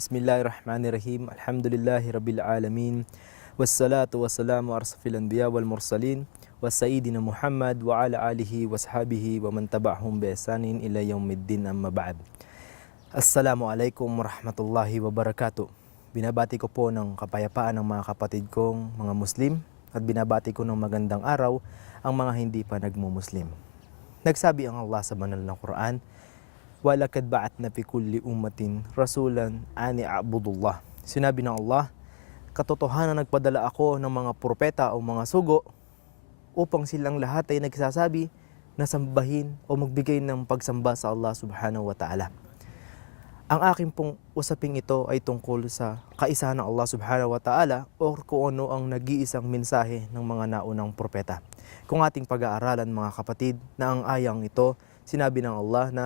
Bismillahirrahmanirrahim. Alhamdulillahi Rabbil Alamin. Wassalatu wassalamu arsafil anbiya wal mursalin. Wa sayyidina Muhammad wa ala alihi wa sahabihi wa man taba'hum bi ihsanin ila yaumiddin amma ba'd. Assalamualaikum warahmatullahi wabarakatuh. Binabati ko po ng kapayapaan ng mga kapatid kong mga Muslim at binabati ko ng magandang araw ang mga hindi pa nagmumuslim. Nagsabi ang Allah sa banal na Quran, walakad ba'at na fi kulli ummatin rasulan ani a'budullah. Sinabi ng Allah, katotohanan nagpadala ako ng mga propeta o mga sugo upang silang lahat ay nagsasabi na sambahin o magbigay ng pagsamba sa Allah subhanahu wa ta'ala. Ang aking pong usaping ito ay tungkol sa kaisa ng Allah subhanahu wa ta'ala o kung ano ang nag-iisang mensahe ng mga naunang propeta. Kung ating pag-aaralan mga kapatid na ang ayang ito, sinabi ng Allah na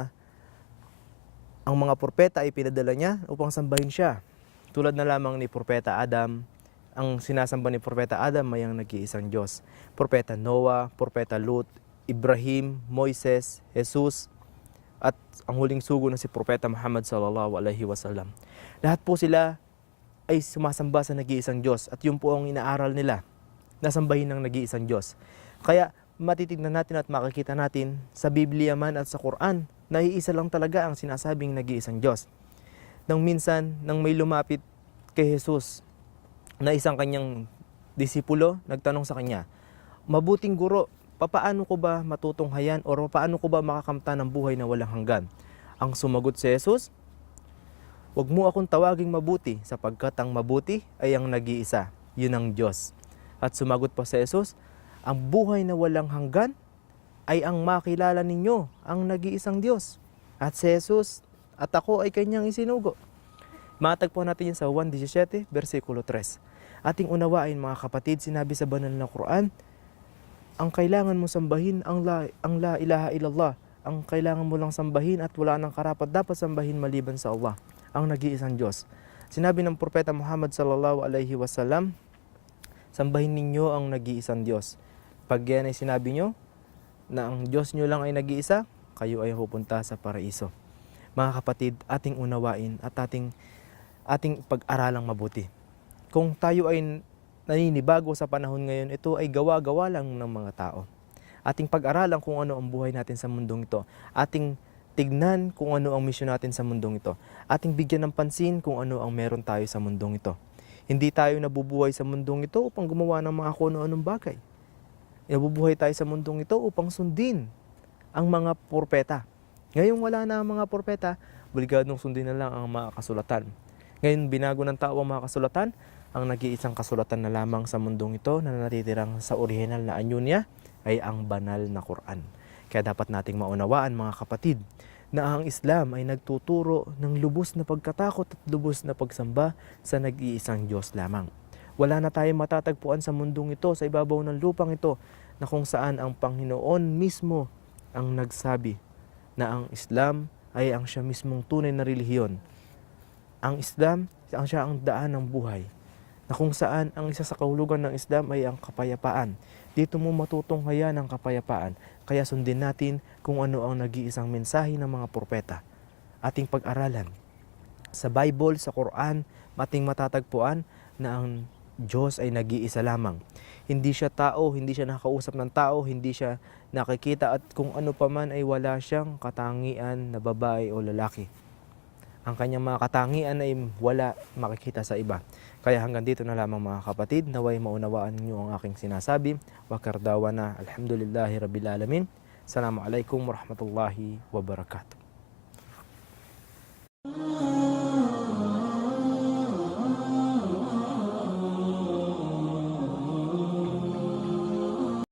ang mga propeta ay pinadala niya upang sambahin siya. Tulad na lamang ni Propeta Adam, ang sinasamba ni Propeta Adam ay ang nag-iisang Diyos. Propeta Noah, Propeta Lut, Ibrahim, Moises, Jesus, at ang huling sugo na si Propeta Muhammad sallallahu alaihi wasallam. Lahat po sila ay sumasamba sa nag-iisang Diyos at yun po ang inaaral nila, nasambahin ng nag-iisang Diyos. Kaya matitignan natin at makikita natin sa Biblia man at sa Quran na iisa lang talaga ang sinasabing nag-iisang Diyos. Nang minsan, nang may lumapit kay Jesus na isang kanyang disipulo, nagtanong sa kanya, Mabuting guro, papaano ko ba matutunghayan o paano ko ba makakamta ng buhay na walang hanggan? Ang sumagot si Jesus, Huwag mo akong tawaging mabuti sapagkat ang mabuti ay ang nag-iisa, yun ang Diyos. At sumagot pa si Jesus, ang buhay na walang hanggan ay ang makilala ninyo, ang nag-iisang Diyos. At si Jesus at ako ay kanyang isinugo. Matagpuan natin yun sa 1.17, versikulo 3. Ating unawain mga kapatid, sinabi sa banal na Quran, ang kailangan mo sambahin ang la, ang la ilaha illallah. Ang kailangan mo lang sambahin at wala nang karapat dapat sambahin maliban sa Allah, ang nag-iisang Diyos. Sinabi ng propeta Muhammad sallallahu alaihi wasallam, sambahin ninyo ang nag-iisang Diyos. Pag yan ay sinabi nyo, na ang Diyos nyo lang ay nag-iisa, kayo ay pupunta sa paraiso. Mga kapatid, ating unawain at ating, ating pag-aralang mabuti. Kung tayo ay naninibago sa panahon ngayon, ito ay gawa-gawa lang ng mga tao. Ating pag-aralan kung ano ang buhay natin sa mundong ito. Ating tignan kung ano ang misyon natin sa mundong ito. Ating bigyan ng pansin kung ano ang meron tayo sa mundong ito. Hindi tayo nabubuhay sa mundong ito upang gumawa ng mga kung ano-anong bagay. Nabubuhay tayo sa mundong ito upang sundin ang mga propeta. Ngayon wala na ang mga propeta, obligadong sundin na lang ang mga kasulatan. Ngayon binago ng tao ang mga kasulatan, ang nag-iisang kasulatan na lamang sa mundong ito na natitirang sa original na anyo niya ay ang banal na Quran. Kaya dapat nating maunawaan mga kapatid na ang Islam ay nagtuturo ng lubos na pagkatakot at lubos na pagsamba sa nag-iisang Diyos lamang. Wala na tayong matatagpuan sa mundong ito, sa ibabaw ng lupang ito, na kung saan ang Panginoon mismo ang nagsabi na ang Islam ay ang siya mismong tunay na relihiyon. Ang Islam, ang siya ang daan ng buhay na kung saan ang isa sa kahulugan ng Islam ay ang kapayapaan. Dito mo matutunghayan ang kapayapaan. Kaya sundin natin kung ano ang nag-iisang mensahe ng mga propeta. Ating pag-aralan. Sa Bible, sa Quran, mating matatagpuan na ang Diyos ay nag-iisa lamang. Hindi siya tao, hindi siya nakakausap ng tao, hindi siya nakikita at kung ano pa man ay wala siyang katangian na babae o lalaki ang kanyang mga katangian ay wala makikita sa iba. Kaya hanggang dito na lamang mga kapatid, naway maunawaan niyo ang aking sinasabi. Wakardawa na, alhamdulillahi rabbil alamin. Assalamualaikum warahmatullahi wabarakatuh.